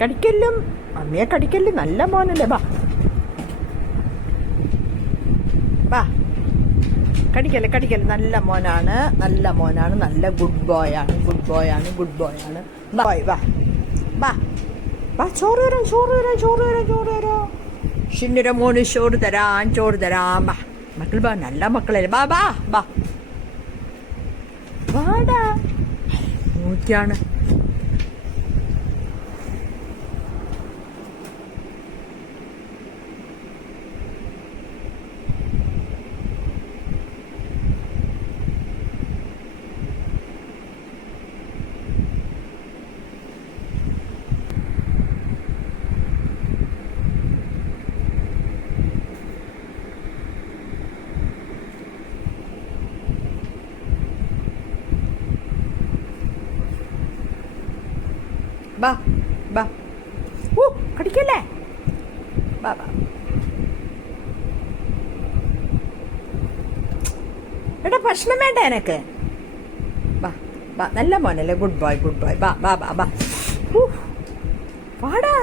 കടിക്കല്ലും അമ്മയെ കടിക്കല്ലും. നല്ല മോനല്ലേ. ബാ ബാ, കടിക്കല്ലേ കടിക്കല്ലേ. നല്ല മോനാണ്, നല്ല മോനാണ്, നല്ല ഗുഡ് ബോയ് ആണ്, ഗുഡ് ബോയ് ആണ്, ഗുഡ് ബോയ് ആണ്. ബോയ് വാ ബാ ബാ. ചോറ് തരാം, ചോറ് തരാം, ചോറ് തരാം, ചോറ് തരാം. ഷിന്നിര മോന് ചോറ് തരാം, ചോറ് തരാം. ബാ മക്കൾ ബാ, നല്ല മക്കളല്ലേ. ബാ ബാ ബാ വാടാ. നോക്കിയാണ്. ബാ ബാ. കടിക്കല്ലേ. ബാ ബാ. എടാ ഭക്ഷണം വേണ്ട എനക്ക്. ബാ ബാ, നല്ല മോനല്ലേ, ഗുഡ് ബോയ്, ഗുഡ് ബോയ്. ബാ ബാ ബാ ബാ. വാടാ.